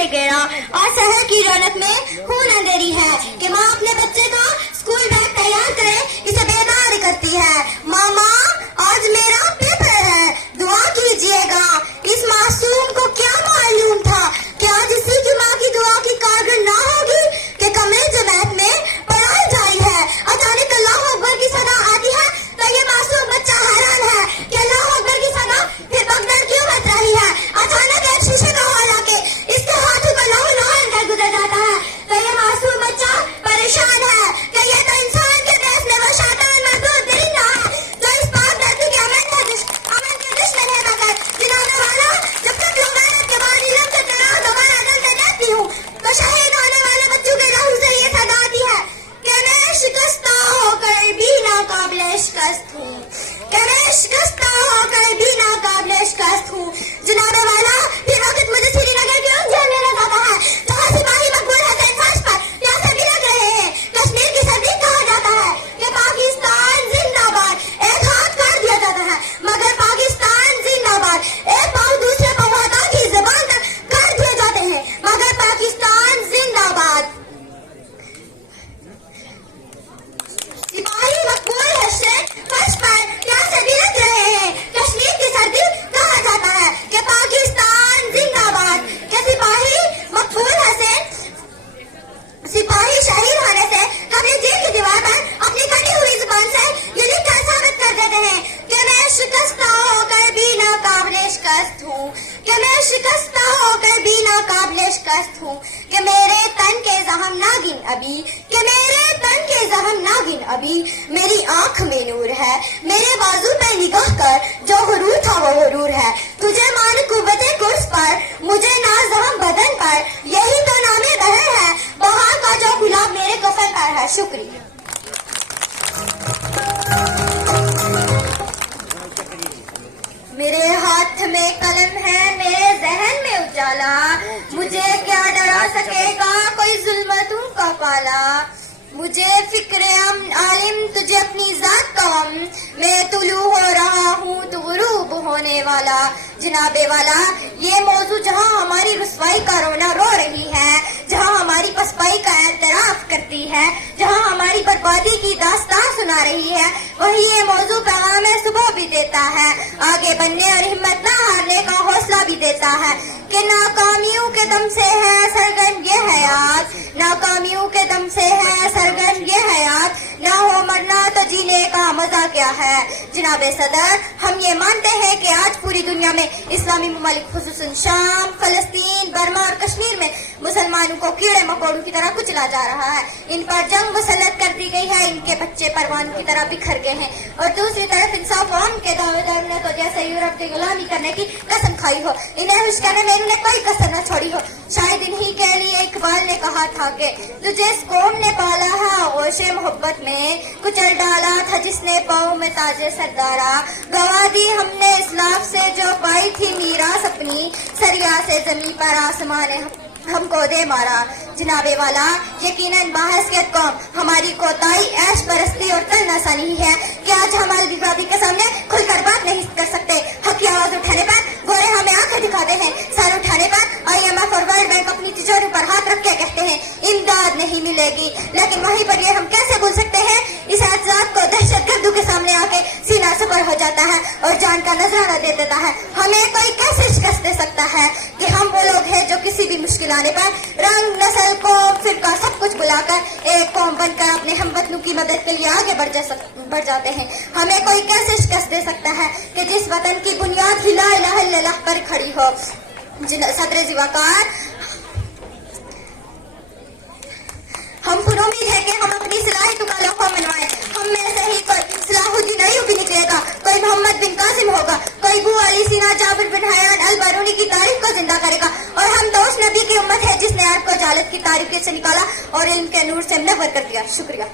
ने घेरा और शहर की रौनक में खून अंधेरी है कि माँ अपने बच्चे को स्कूल बैग तैयार करे इसे बेदार करती है। मामा आज मेरा पेपर है, दुआ कीजिएगा। इस मासूम को क्या मालूम था कि आज इसी की माँ की दुआ की कारगर ना होगी कि कमरे जमात में पढ़ाई जारी है। अचानक अल्लाह अकबर की सदा आती है तो ये मासूम बच्चा हैरान है कि अल्लाह अकबर की सदा फिर बगदड़ क्यों बज रही है। अचानक एक शीशे का हवा लाके इसके हाथों को लहू लुहान कर गुजर जाता है तो ये मासूम बच्चा परेशान है कि ये तो इंसान के देश में वो शैतान मजदूर दरिंदा है जो इस पाक धरती के अमन के दुश्मन है। मगर जिन्होंने वाला जब तक लोग मेहनत के बाद इल्म से तनाव दोबारा जलते देखती हूँ तो शहीद होने वाले बच्चों के लहू से ये सदा आती है कि मैं शिकस्ता होकर भी नाकाबिले शिकस्त हूँ, कि मैं शिकस्ता होकर भी नाकाबिले शिकस्त हूँ। जनाबे वाला फिर वक्त मुझे श्रीनगर के उन जेल में लगाता है जहाँ सिपाही मकबूल हसन फर्श पर प्यासे भी लग रहे हैं। कश्मीर की सर्दी कहा जाता है कि पाकिस्तान जिंदाबाद एक हाथ कर दिया जाता है मगर पाकिस्तान जिंदाबाद एक पाँव दूसरे पवादा की जुबान तक कर दिए जाते हैं मगर पाकिस्तान जिंदाबाद। सिपाही मकबूल हसन फर्श पर प्यासे भी लग रहे हैं। कश्मीर की सर्दी कहा जाता है कि पाकिस्तान जिंदाबाद। के सिपाही मकबूल हसन सिपाही शहीद होने से हमें जेल की दीवार पर अपनी कटी हुई जुबान से ये लिखकर साबित कर देते हैं कि मैं शिकस्ता होकर भी नाकाबिले शिकस्त हूँ, कि मैं शिकस्ता होकर भी नाकाबिले शिकस्त हूँ। कि मेरे तन के जख्म नागिन अभी, कि मेरे तन के जख्म नागिन अभी, मेरी आंख में नूर है, मेरे बाजू पे निगाह कर जो हुरूर था वो हुरूर है। तुझे मान कुव्वते कुर्स पर, मुझे नाज जख्म बदन पर, यही तो नामे बहर है, बहार का जो गुलाब मेरे कफन पर है। शुक्रिया। मेरे हाथ में कलम है, मेरे जहन में उजाला, मुझे क्या डरा सकेगा कोई जुल्मतों का पाला। मुझे फिक्र आलिम तुझे अपनी जात का गम, मैं तुलू हो रहा हूँ तो गुरूब होने वाला। जनाबे वाला ये मौजू जहाँ हमारी रुसवाई का रोना रो रही है, जहाँ हमारी पसपाई का एतराफ करती है, जहाँ हमारी बर्बादी की दास्तान सुना रही है, वही ये मौजू पैगाम सुबह भी देता है, आगे बढ़ने और हिम्मत न हारने का हौसला भी देता है कि नाकामियों के दम से है सरगर्म ये हयात, नाकामियों के दम से है सरगर्म ये हयात, ना हो मरना तो जीने का मजा क्या है। जनाबे सदर, हम ये मानते हैं कि आज पूरी दुनिया में इस्लामी ममालिक खुसूसन शाम, फलस्तीन, बर्मा और कश्मीर में मुसलमानों को कीड़े मकोड़ों की तरह कुचला जा रहा है। इन पर जंग मुसल्लत कर दी गई है, इनके बच्चे परवानों की तरह बिखर गए हैं और दूसरी तरफ इंसाफ आम के दावेदारों ने तो जैसे यूरोप की गुलामी करने की कसम खाई हो, इन्हें हुश करने में इन्होंने कोई कसर न छोड़ी हो। शायद इन्हीं के लिए इकबाल ने कहा था कि तुझे इस कौम ने पाला है आगोशे मोहब्बत में, कुचल डाला था जिसने पाँव में ताजे सरदारा, गवा दी हमने इस्लाफ से जो पाई थी मीरास अपनी, सरिया से जमीन पर आसमान ने हमको दे मारा। जनाबे वाला यकीनन बाहैसियत कौम हमारी कोताही, ऐश परस्ती और तन्नासानी है कि आज हम अलविवादी के सामने खुलकर बात नहीं कर सकते। हक की आवाज उठाने पर गोरे हमें आंखें दिखाते हैं, सर उठाने पर IMF और वर्ल्ड बैंक अपनी तिजोरियों पर हाथ रख के कहते हैं इमदाद नहीं मिलेगी, लेकिन वहीं पर ये हम कैसे भूल सकते हैं इस एहसास को दहशतगर्दों के सामने आके सीना सफर हो जाता है और जान का नजराना दे देता है। हमें कोई कैसे शिकस्त दे सकता है कि हम वो लोग हैं जो किसी भी मुश्किल आने पर रंग, नस्ल, कौम, फिरका सब कुछ बुलाकर एक कौम बनकर अपने हमवतनों की मदद के लिए आगे बढ़ जाते हैं। हमें कोई कैसे शिकस्त दे सकता है कि जिस वतन की बुनियाद ही ला इलाहा इल्लल्लाह पर खड़ी हो। सदर जिवाकार, हम पर उम्मीद है कि हम अपनी सलाहियतों का लोहा मनवाएं। हम में से ही कोई सलाहुद्दीन अय्यूबी निकलेगा, कोई मोहम्मद बिन कासिम होगा, कोई बू अली सीना, जाबिर बिन हयान अल बरूनी की तारीफ को जिंदा करेगा और हम तो उस नबी की उम्मत है जिसने अर्ब को जालत की तारीफ से निकाला और इल्म के नूर से मुनव्वर कर दिया। शुक्रिया।